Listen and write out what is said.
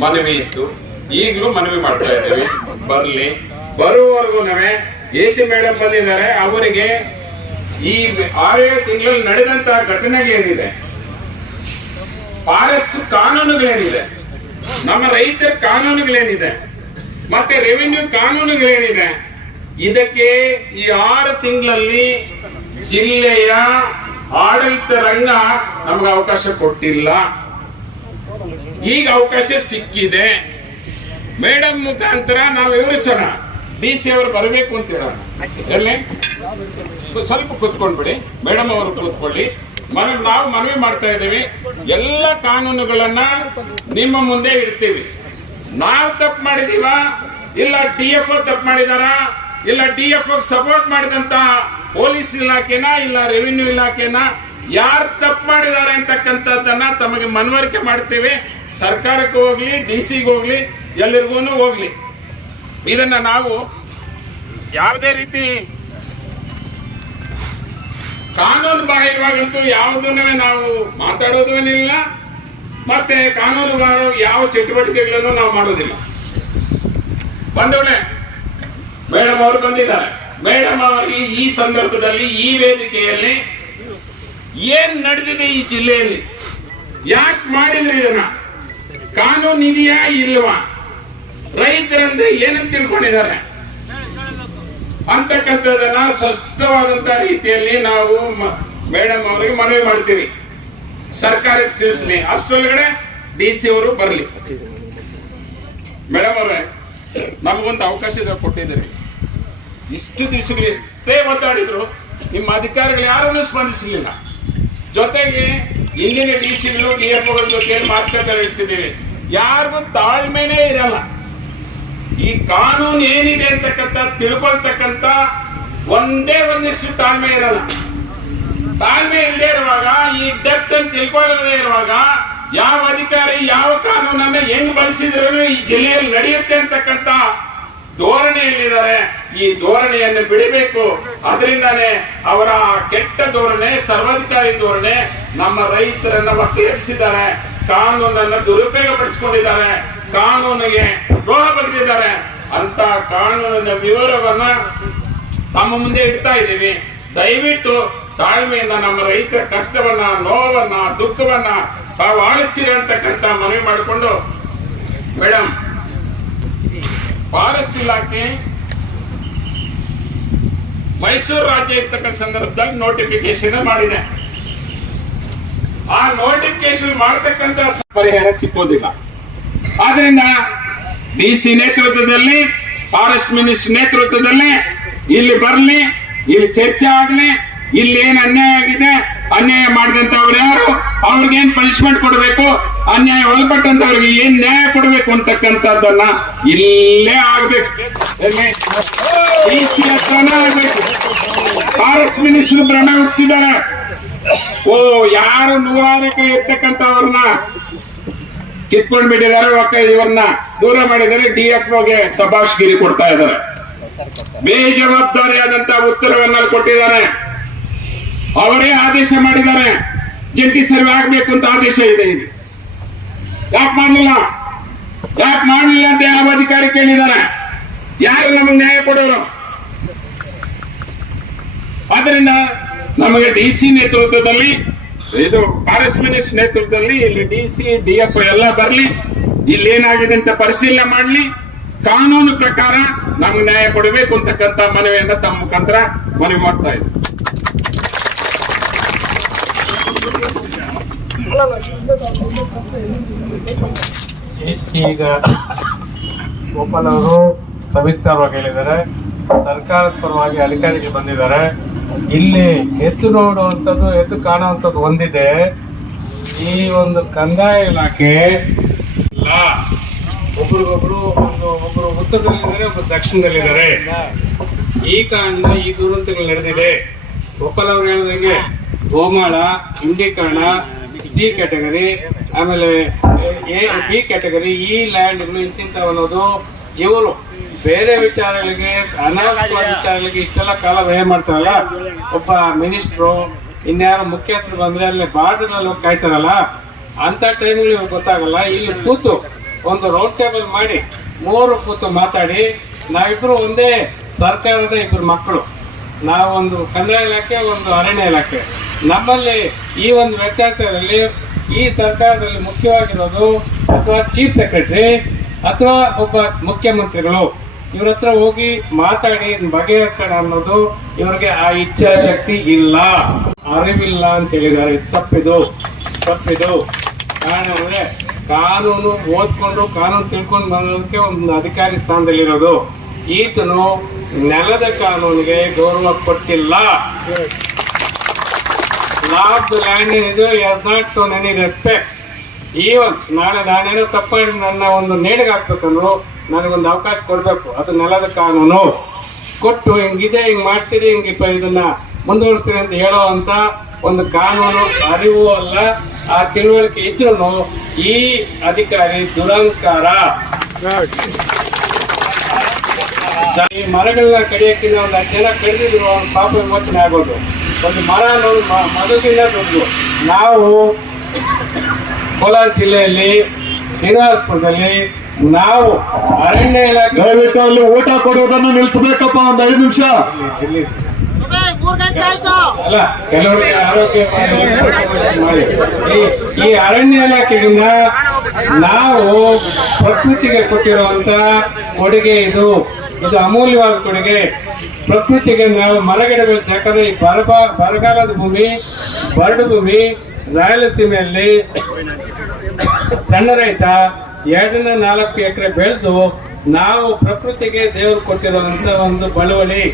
ಮನವಿ ಇತ್ತು. ಈಗಲೂ ಮನವಿ ಮಾಡ್ತಾ ಇದ್ದೀವಿ. ಬರಲಿ. ಬರುವವರೆಗೂ ಎ ಸಿ ಮೇಡಮ್ ಬಂದಿದ್ದಾರೆ. ಅವರಿಗೆ ಈ ಆರೇ ತಿಂಗಳಲ್ಲಿ ನಡೆದಂತಹ ಘಟನೆಗಳೇನಿದೆ ಫಾರೆಸ್ಟ್ ಕಾನೂನುಗಳೇನಿದೆ? ನಮ್ಮ ರೈತರ ಕಾನೂನುಗಳೇನಿದೆ? ಮತ್ತೆ ರೆವಿನ್ಯೂ ಕಾನೂನುಗಳೇನಿದೆ? ಇದಕ್ಕೆ ಈ ಆರು ತಿಂಗಳಲ್ಲಿ ಜಿಲ್ಲೆಯ ಆಡಳಿತ ರಂಗ ನಮ್ಗೆ ಅವಕಾಶ ಕೊಟ್ಟಿಲ್ಲ. ಈಗ ಅವಕಾಶ ಸಿಕ್ಕಿದೆ. ಮೇಡಮ್ ಮುಖಾಂತರ ನಾವು ವಿವರಿಸೋಣ. ಡಿ ಸಿ ಅವರು ಬರಬೇಕು ಅಂತ ಹೇಳೋಣ. ಎಲ್ಲಿ? ಸ್ವಲ್ಪ ಕೂತ್ಕೊಂಡ್ಬಿಡಿ. ಮೇಡಮ್ ಅವರು ಕೂತ್ಕೊಳ್ಳಿ. ಮನ, ನಾವು ಮನವಿ ಮಾಡ್ತಾ ಇದ್ದೀವಿ. ಎಲ್ಲ ಕಾನೂನುಗಳನ್ನ ನಿಮ್ಮ ಮುಂದೆ ಇಡ್ತೀವಿ. ನಾವು ತಪ್ಪು ಮಾಡಿದೀವ? ಇಲ್ಲ ಡಿ ಎಫ್ ತಪ್ಪು ಮಾಡಿದಾರ? ಇಲ್ಲ ಡಿ ಎಫ್ ಸಪೋರ್ಟ್ ಮಾಡಿದಂತ ಪೊಲೀಸ್ ಇಲಾಖೆನ? ಇಲ್ಲ ರೆವಿನ್ಯೂ ಇಲಾಖೆನ? ಯಾರು ತಪ್ಪು ಮಾಡಿದ್ದಾರೆ ಅಂತಕ್ಕಂಥದ್ದನ್ನ ತಮಗೆ ಮನವರಿಕೆ ಮಾಡ್ತೀವಿ. ಸರ್ಕಾರಕ್ಕೆ ಹೋಗ್ಲಿ, ಡಿ ಸಿಗೆ ಹೋಗ್ಲಿ ಎಲ್ಲಿರ್ಗೂ ಹೋಗ್ಲಿ. ಇದನ್ನ ನಾವು ಯಾವುದೇ ರೀತಿ ಕಾನೂನು ಬಾಹಿರವಾಗಂತೂ ಯಾವುದನ್ನೂ ನಾವು ಮಾತಾಡೋದೇನಿಲ್ಲ ಮತ್ತೆ ಕಾನೂನು ಯಾವ ಚಟುವಟಿಕೆಗಳನ್ನು ನಾವು ಮಾಡೋದಿಲ್ಲ. ಬಂದವಳೆ, ಮೇಡಮ್ ಅವರು ಬಂದಿದ್ದಾರೆ. ಮೇಡಮ್ ಅವರಿಗೆ ಈ ಸಂದರ್ಭದಲ್ಲಿ ಈ ವೇದಿಕೆಯಲ್ಲಿ ಏನ್ ನಡೆದಿದೆ ಈ ಜಿಲ್ಲೆಯಲ್ಲಿ? ಯಾಕೆ ಮಾಡಿದ್ರಿ ಇದನ್ನ? ಕಾನೂನು ಇದೆಯಾ ಇಲ್ವಾ? ರೈತರಂದ್ರೆ ಏನಂತ ತಿಳ್ಕೊಂಡಿದ್ದಾರೆ? ಅಂತಕ್ಕಂಥದ್ದನ್ನ ಸ್ಪಷ್ಟವಾದಂತ ರೀತಿಯಲ್ಲಿ ನಾವು ಮೇಡಮ್ ಅವರಿಗೆ ಮನವಿ ಮಾಡ್ತೀವಿ. ಸರ್ಕಾರಕ್ಕೆ ತಿಳಿಸ್ಲಿ. ಅಷ್ಟೊಳಗಡೆ ಡಿ ಸಿ ಅವರು ಬರಲಿ. ಮೇಡಮ್ ಅವರೇ, ನಮಗೊಂದು ಅವಕಾಶ ಕೊಟ್ಟಿದ್ದೀರಿ. ಇಷ್ಟು ದಿವಸಗಳು ಎಷ್ಟೇ ಒದ್ದಾಡಿದ್ರು ನಿಮ್ಮ ಅಧಿಕಾರಿಗಳು ಯಾರನ್ನು ಸ್ಪಂದಿಸಲಿಲ್ಲ. ಜೊತೆಗೆ ಇಂದಿನ ಡಿ ಸಿಗಳು ಡಿ ಎಫ್ ಜೊತೆಯಲ್ಲಿ ಮಾತುಕತೆ ನಡೆಸಿದ್ದೀವಿ. ಯಾರಿಗೂ ತಾಳ್ಮೆನೇ ಇರಲ್ಲ. ಈ ಕಾನೂನು ಏನಿದೆ ಅಂತಕ್ಕಂಥ ತಿಳ್ಕೊಳ್ತಕ್ಕಂಥ ಒಂದೇ ಒಂದಿಷ್ಟು ತಾಳ್ಮೆ ಇರಲ್ಲ. ತಾಳ್ಮೆ ಇಲ್ಲದೆ ಇರುವಾಗ, ಈ ಡೆಪ್ತ್ ಅಂತ ತಿಳ್ಕೊಳ್ಳದೇ ಇರುವಾಗ, ಯಾವ ಅಧಿಕಾರಿ ಯಾವ ಕಾನೂನನ್ನ ಹೆಂಗ್ ಬಳಸಿದ್ರು ಈ ಜಿಲ್ಲೆಯಲ್ಲಿ ನಡೆಯುತ್ತೆ ಅಂತಕ್ಕಂಥ ಧೋರಣೆಯಲ್ಲಿದ್ದಾರೆ. ಈ ಧೋರಣೆಯನ್ನು ಬಿಡಬೇಕು. ಅದರಿಂದಾನೇ ಅವರ ಕೆಟ್ಟ ಧೋರಣೆ, ಸರ್ವಾಧಿಕಾರಿ ಧೋರಣೆ ನಮ್ಮ ರೈತರನ್ನ ಒಕ್ಕಲೆಬ್ಸಿದ್ದಾರೆ ಕಾನೂನನ್ನ ದುರುಪಯೋಗಪಡಿಸಿಕೊಂಡಿದ್ದಾರೆ. ಕಾನೂನಿಗೆ ದ್ರೋಹ ಬಗೆದಿದ್ದಾರೆ ಅಂತ ಕಾನೂನಿನ ವಿವರವನ್ನ ತಮ್ಮ ಮುಂದೆ ಇಡ್ತಾ ಇದ್ದೀವಿ. ದಯವಿಟ್ಟು ತಾಳ್ಮೆಯಿಂದ ನಮ್ಮ ರೈತರ ಕಷ್ಟವನ್ನ, ನೋವನ್ನ, ದುಃಖವನ್ನ ತಾವು ಆಳಿಸ್ತೀರಿ ಅಂತಕ್ಕಂತ ಮನವಿ ಮಾಡಿಕೊಂಡು ಮೇಡಮ್ ಫಾರೆಸ್ಟ್ ಇಲಾಖೆ ಮೈಸೂರು ರಾಜ್ಯ ಇರ್ತಕ್ಕಂಥ ಸಂದರ್ಭದಲ್ಲಿ ನೋಟಿಫಿಕೇಶನ್ ಮಾಡಿದೆ. ಆ ನೋಟಿಫಿಕೇಶನ್ ಮಾಡತಕ್ಕಂತ ಪರಿಹಾರ ಸಿಕ್ಕೋದಿಲ್ಲ. ಆದ್ರಿಂದ ಡಿ ಸಿ ನೇತೃತ್ವದಲ್ಲಿ ಫಾರೆಸ್ಟ್ ಮಿನಿಸ್ಟರ್ ನೇತೃತ್ವದಲ್ಲಿ ಇಲ್ಲಿ ಬರಲಿ, ಇಲ್ಲಿ ಚರ್ಚೆ ಆಗಲಿ, ಇಲ್ಲಿ ಏನ್ ಅನ್ಯಾಯ ಆಗಿದೆ, ಅನ್ಯಾಯ ಮಾಡಿದಂತವ್ರು ಯಾರು, ಅವ್ರಿಗೆ ಏನ್ ಪನಿಷ್ಮೆಂಟ್ ಕೊಡಬೇಕು, ಅನ್ಯಾಯ ಒಳಪಟ್ಟಂತವ್ರಿಗೆ ಏನ್ ನ್ಯಾಯ ಕೊಡಬೇಕು ಅಂತಕ್ಕಂಥದ್ದನ್ನ ಇಲ್ಲೇ ಆಗ್ಬೇಕು. ಡಿ ಸಿ ಹತ್ರನೇ ಆಗ್ಬೇಕು. ಫಾರೆಸ್ಟ್ ಮಿನಿಸ್ಟರ್ ಭ್ರಮೆ ಓ, ಯಾರು ನೂರಾರು ಇರ್ತಕ್ಕಂಥವ್ರನ್ನ ಕಿತ್ಕೊಂಡ್ ಬಿಟ್ಟಿದ್ದಾರೆ ಇವ್ರನ್ನ ದೂರ ಮಾಡಿದರೆ ಡಿ ಎಫ್ ಸಭಾಷ್ ಸಭಾಷ್ಗಿರಿ ಕೊಡ್ತಾ ಇದ್ದಾರೆ. ಬೇಜವಾಬ್ದಾರಿಯಾದಂತ ಉತ್ತರವನ್ನ ಕೊಟ್ಟಿದ್ದಾರೆ. ಅವರೇ ಆದೇಶ ಮಾಡಿದ್ದಾರೆ. ಜಂಟಿ ಸರ್ವೆ ಆಗ್ಬೇಕು ಅಂತ ಆದೇಶ ಇದೆ ಇಲ್ಲಿ. ಯಾಕೆ ಮಾಡಲಿಲ್ಲ? ಯಾಕೆ ಮಾಡಲಿಲ್ಲ ಅಂತ ಯಾವ ಅಧಿಕಾರಿ ಕೇಳಿದ್ದಾರೆ? ಯಾರು ನಮಗೆ ನ್ಯಾಯ ಕೊಡೋರು? ಆದ್ರಿಂದ ನಮಗೆ ಡಿ ಸಿ ನೇತೃತ್ವದಲ್ಲಿ ಇದು ಫಾರೆಸ್ಟ್ ಮಿನಿಸ್ಟರ್ ನೇತೃತ್ವದಲ್ಲಿ ಇಲ್ಲಿ ಡಿ ಸಿ ಡಿ ಎಫ್ ಎಲ್ಲ ಬರಲಿ ಇಲ್ಲಿ ಏನಾಗಿದೆ ಅಂತ ಪರಿಶೀಲನೆ ಮಾಡಲಿ. ಕಾನೂನು ಪ್ರಕಾರ ನಮ್ಗೆ ನ್ಯಾಯ ಕೊಡಬೇಕು ಅಂತಕ್ಕಂಥ ಮನವಿಯನ್ನ ತಮ್ಮ ಮುಖಾಂತರ ಮನವಿ ಮಾಡ್ತಾ ಇದೆ ಈಗ ಗೋಪಾಲ್ ಅವರು ಸವಿಸ್ತಾರವಾಗಿ ಹೇಳಿದ್ದಾರೆ. ಸರ್ಕಾರದ ಪರವಾಗಿ ಅಧಿಕಾರಿಗಳು ಬಂದಿದ್ದಾರೆ. ಇಲ್ಲಿ ಎತ್ತು ನೋಡುವಂಥದ್ದು, ಎತ್ತು ಕಾಣುವಂಥದ್ದು ಒಂದಿದೆ. ಈ ಒಂದು ಕಂದಾಯ ಇಲಾಖೆ ಒಬ್ರಿಗೊಬ್ರು ಒಂದು ಒಬ್ರು ಉತ್ತರದಲ್ಲಿದ್ದಾರೆ ಒಬ್ರು ದಕ್ಷಿಣದಲ್ಲಿದ್ದಾರೆ. ಈ ಕಾರಣ ಈ ದುರಂತಗಳು ನಡೆದಿದೆ. ಗೋಪಾಲ್ ಅವರು ಹೇಳಿದಂಗೆ ಗೋಮಾಳ ಇಂಡಿಕಾಣ ಸಿ ಕ್ಯಾಟಗರಿ, ಆಮೇಲೆ ಎ, ಬಿ ಕ್ಯಾಟಗರಿ, ಈ ಲ್ಯಾಂಡ್ಗಳು ಇಂತಿಂತವು ಅನ್ನೋದು ಇವರು ಬೇರೆ ವಿಚಾರಗಳಿಗೆ ಅನಾವಶ್ಯಕ ವಿಚಾರಗಳಿಗೆ ಇಷ್ಟೆಲ್ಲ ಕಾಲ ವ್ಯಯ ಮಾಡ್ತಾರಲ್ಲ? ಒಬ್ಬ ಮಿನಿಸ್ಟ್ರು ಇನ್ಯಾರು ಮುಖ್ಯಸ್ಥರು ಬಂದ್ರೆ ಅಲ್ಲಿ ಬಾರ್ಡರ್ ಅಲ್ಲಿ ಹೋಗಿ ಕಾಯ್ತಾರಲ್ಲ? ಅಂತ ಟೈಮ್ಗಳು ಅಲ್ಲಿ ಗೊತ್ತಾಗಲ್ಲ. ಇಲ್ಲಿ ಕೂತು ಒಂದು ರೌಂಡ್ ಟೇಬಲ್ ಮಾಡಿ ಮೂರು ಕೂತು ಮಾತಾಡಿ ನಾವಿಬ್ರು ಒಂದೇ ಸರ್ಕಾರದ ಇಬ್ಬರು ಮಕ್ಕಳು. ನಾವೊಂದು ಕಂದಾಯ ಇಲಾಖೆ ಒಂದು ಅರಣ್ಯ ಇಲಾಖೆ. ನಮ್ಮಲ್ಲಿ ಈ ಒಂದು ವ್ಯತ್ಯಾಸದಲ್ಲಿ ಈ ಸರ್ಕಾರದಲ್ಲಿ ಮುಖ್ಯವಾಗಿರೋದು ಅಥವಾ ಚೀಫ್ ಸೆಕ್ರೆಟರಿ ಅಥವಾ ಒಬ್ಬ ಮುಖ್ಯಮಂತ್ರಿಗಳು. ಇವ್ರ ಹತ್ರ ಹೋಗಿ ಮಾತಾಡಿ ಬಗೆಹರಿಸೋಣ ಅನ್ನೋದು ಇವ್ರಿಗೆ ಆ ಇಚ್ಛಾಶಕ್ತಿ ಇಲ್ಲ. ಅರಿವಿಲ್ಲ ಅಂತ ಹೇಳಿದ್ದಾರೆ. ತಪ್ಪಿದು ತಪ್ಪಿದು. ಕಾರಣ ಅಂದ್ರೆ ಕಾನೂನು ಓದ್ಕೊಂಡು, ಕಾನೂನು ತಿಳ್ಕೊಂಡು ಬರೋದಕ್ಕೆ ಒಂದು ಅಧಿಕಾರಿ ಸ್ಥಾನದಲ್ಲಿರೋದು. ಈತನು ನೆಲದ ಕಾನೂನಿಗೆ ಗೌರವ ಕೊಟ್ಟಿಲ್ಲ. ಹ್ಯಾಸ್ ನಾಟ್ ರೆಸ್ಪೆಕ್ಟ್ ಈವನ್ ನಾಳೆ ನಾನೇನೋ ತಪ್ಪಾಗಿ ನನ್ನ ಒಂದು ನೇಣಿಗೆ ಹಾಕ್ಬೇಕಂದ್ರು ನನಗೊಂದು ಅವಕಾಶ ಕೊಡಬೇಕು. ಅದು ನೆಲದ ಕಾನೂನು. ಕೊಟ್ಟು ಹಿಂಗಿದೆ, ಹಿಂಗೆ ಮಾಡ್ತೀರಿ, ಹಿಂಗೆ ಇಪ್ಪ, ಇದನ್ನ ಮುಂದುವರಿಸ್ತೀರಿ ಅಂತ ಹೇಳೋ ಅಂತ ಒಂದು ಕಾನೂನು ಅರಿವು ಅಲ್ಲ. ಆ ತಿಳುವಳಿಕೆ ಇದ್ರೂ ಈ ಅಧಿಕಾರಿ ದುರಂಕಾರ. ಈ ಮರಗಳನ್ನ ಕಡಿಯೋಕ್ಕಿಂತ ಒಂದು ಹತ್ತು ಜನ ಕಡಿದಿದ್ರು ಒಂದು ಪಾಪ ವಿಮೋಚನೆ ಆಗೋದು. ಒಂದು ಮರ ಅನ್ನೋದು ಮ- ಮರದಿಂದ ದೊಡ್ಡದು ನಾವು ಕೋಲಾರ ಜಿಲ್ಲೆಯಲ್ಲಿ ಶ್ರೀನಿವಾಸಪುರದಲ್ಲಿ ನಾವು ಅರಣ್ಯ ಇಲಾಖೆ ದಯವಿಟ್ಟು ಅಲ್ಲಿ ಊಟ ಕೊಡುವುದನ್ನು ನಿಲ್ಲಿಸಬೇಕಪ್ಪ ಒಂದು ಐದು ನಿಮಿಷ. ಅಲ್ಲ ಕೆಲವರಿಗೆ ಆರೋಗ್ಯ ಮಾಡಿ. ಈ- ಈ ಅರಣ್ಯ ಇಲಾಖೆಯಿಂದ ನಾವು ಪ್ರಕೃತಿಗೆ ಕೊಟ್ಟಿರುವಂತ ಕೊಡುಗೆ ಇದು. ಇದು ಅಮೂಲ್ಯವಾದ ಕೊಡುಗೆ. ಪ್ರಕೃತಿಗೆ ನಾವು ಮರಗಿಡಗಳು ಯಾಕಂದ್ರೆ ಈ ಬರಬ ಬರಗಾಲದ ಭೂಮಿ ಬರಡು ಭೂಮಿ ರಾಯಲಸೀಮೆಯಲ್ಲಿ ಸಣ್ಣ ರೈತ ಎರಡರಿಂದ ನಾಲ್ಕು ಎಕರೆ ಬೆಳೆದು ನಾವು ಪ್ರಕೃತಿಗೆ ದೇವರು ಕೊಟ್ಟಿರುವಂತ ಒಂದು ಬಳುವಳಿ.